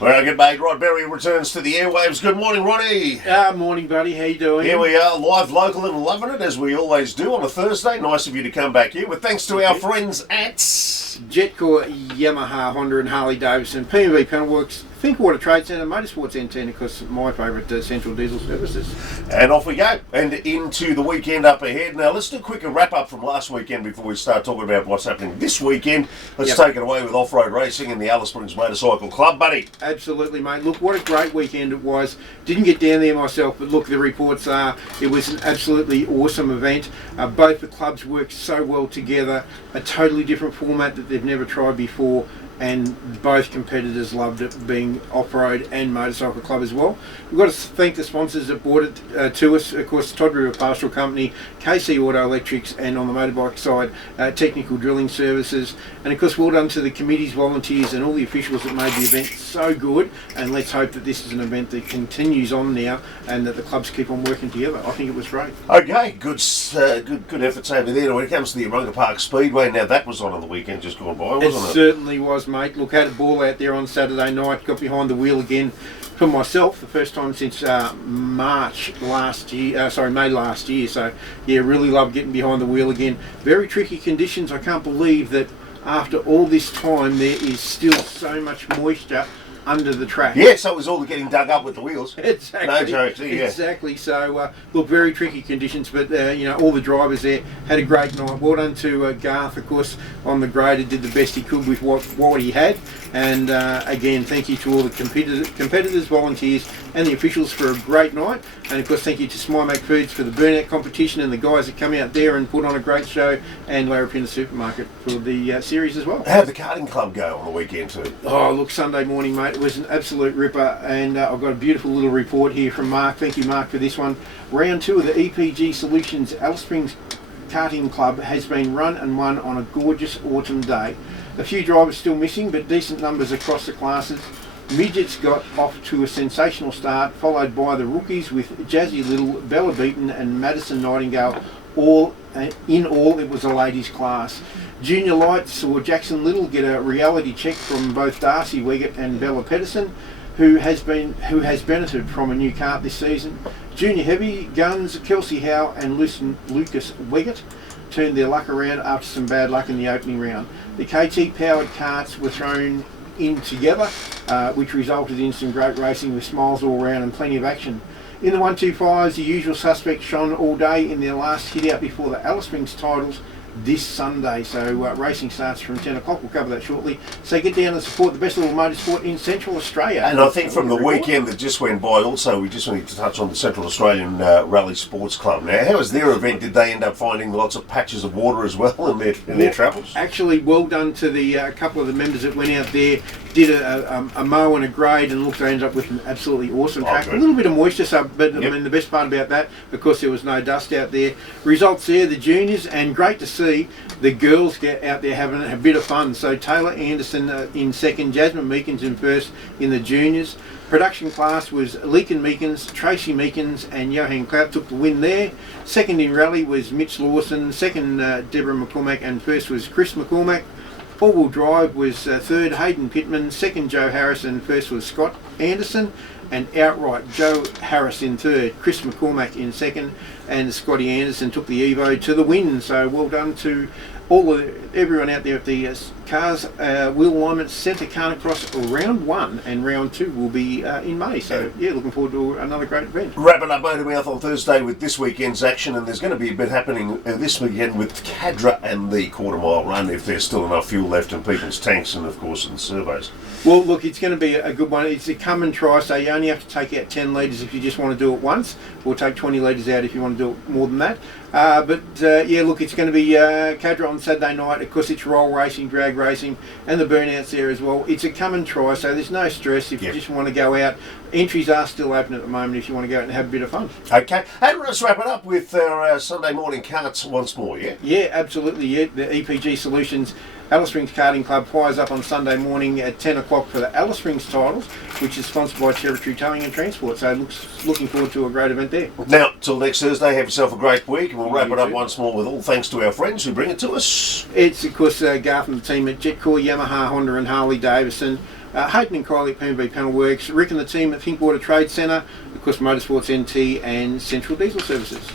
Well, good mate. Rod Berry returns to the airwaves. Good morning, Ronnie. Morning, buddy. How you doing? Here we are, live, local, and loving it as we always do on a Thursday. Nice of you to come back here. With thanks to our friends at Jetcore, Yamaha, Honda, and Harley Davidson, P&V Panelworks, Think Water Trade Centre, Motorsports N10, of course, my favourite Central Diesel Services. And off we go, and into the weekend up ahead. Now, let's do a quick wrap up from last weekend before we start talking about what's happening this weekend. Let's take it away with off-road racing and the Alice Springs Motorcycle Club, buddy. Absolutely, mate. Look, what a great weekend it was. Didn't get down there myself, but look, the reports are it was an absolutely awesome event. Both the clubs worked so well together, a totally different format that they've never tried before, and both competitors loved it, being off-road and motorcycle club as well. We've got to thank the sponsors that brought it to us. Of course, Todd River Pastoral Company, KC Auto Electrics, and on the motorbike side, Technical Drilling Services. And of course, well done to the committees, volunteers, and all the officials that made the event so good. And let's hope that this is an event that continues on now, and that the clubs keep on working together. I think it was great. Okay, good efforts over there. When it comes to the Arunga Park Speedway, now that was on the weekend just gone by, wasn't it? It certainly was, mate. Look, had a ball out there on Saturday night, got behind the wheel again for myself, the first time since May last year. So yeah, really loved getting behind the wheel again. Very tricky conditions. I can't believe that after all this time there is still so much moisture under the track. Yeah, so it was all getting dug up with the wheels. Exactly. No jokes, yeah. Exactly. So, look, very tricky conditions, but all the drivers there had a great night. Well done to Garth, of course, on the grader, did the best he could with what he had. And again, thank you to all the competitors, volunteers, and the officials for a great night. And of course, thank you to Smimac Foods for the burnout competition and the guys that come out there and put on a great show, and Larry Pinner Supermarket for the series as well. How did the karting club go on the weekend too? Oh, look, Sunday morning, mate, it was an absolute ripper, and I've got a beautiful little report here from Mark. Thank you, Mark, for this one. Round 2 of the EPG Solutions Alice Springs Karting Club has been run and won on a gorgeous autumn day. A few drivers still missing, but decent numbers across the classes. Midgets got off to a sensational start, followed by the rookies with Jazzy Little, Bella Beaton and Madison Nightingale. In all, it was a ladies' class. Junior Light saw Jackson Little get a reality check from both Darcy Weggett and Bella Pedersen, who has benefited from a new kart this season. Junior Heavy Guns, Kelsey Howe and Lucas Weggett turned their luck around after some bad luck in the opening round. The KT powered karts were thrown in together, which resulted in some great racing with smiles all round and plenty of action. In the 125s, the usual suspects shone all day in their last hit out before the Alice Springs titles this Sunday. So racing starts from 10 o'clock. We'll cover that shortly. So get down and support the best little motorsport in Central Australia. And I think from the weekend that just went by also, we just need to touch on the Central Australian Rally Sports Club. Now, how was their event? Did they end up finding lots of patches of water as well in their travels? Actually, well done to the couple of the members that went out there, did a mow and a grade, and looked, they ended up with an absolutely awesome track. Good. A little bit of moisture, but I mean, the best part about that, because there was no dust out there. Results there, the juniors, and great to see the girls get out there having a bit of fun. So Taylor Anderson in second, Jasmine Meekins in first in the juniors. Production class was Leakin Meekins, Tracy Meekins and Johan Clout took the win there. Second in rally was Mitch Lawson, second Deborah McCormack, and first was Chris McCormack. All-wheel drive was third Hayden Pittman, second Joe Harris, and first was Scott Anderson. And outright, Joe Harris in third, Chris McCormack in second, and Scotty Anderson took the Evo to the win. So well done to everyone out there at the cars. Wheel alignment centre Carnicross round 1 and round 2 will be in May. So yeah, looking forward to another great event. Wrapping up MotorMouth on Thursday with this weekend's action, and there's going to be a bit happening this weekend with Cadra and the quarter mile run, if there's still enough fuel left in people's tanks, and of course in the surveys. Well, look, it's going to be a good one. It's a come and try, so you only have to take out 10 litres if you just want to do it once, or take 20 litres out if you want to do it more than that. Yeah, look, it's going to be Cadra on Saturday night. Of course, it's roll racing, drag racing, and the burnouts there as well. It's a come and try, so there's no stress if you just want to go out. Entries are still open at the moment if you want to go out and have a bit of fun. Okay, and let's wrap it up with our Sunday morning carts once more, yeah? Yeah, absolutely, yeah. The EPG Solutions Alice Springs Karting Club fires up on Sunday morning at 10 o'clock for the Alice Springs titles, which is sponsored by Territory Towing and Transport. So looking forward to a great event there. Now, till next Thursday, have yourself a great week, and we'll wrap it up once more with all thanks to our friends who bring it to us. It's, of course, Garth and the team at Jetcore, Yamaha, Honda and Harley Davidson, Hayden and Crowley at P&B Panel Works, Rick and the team at Thinkwater Trade Centre, of course Motorsports NT and Central Diesel Services.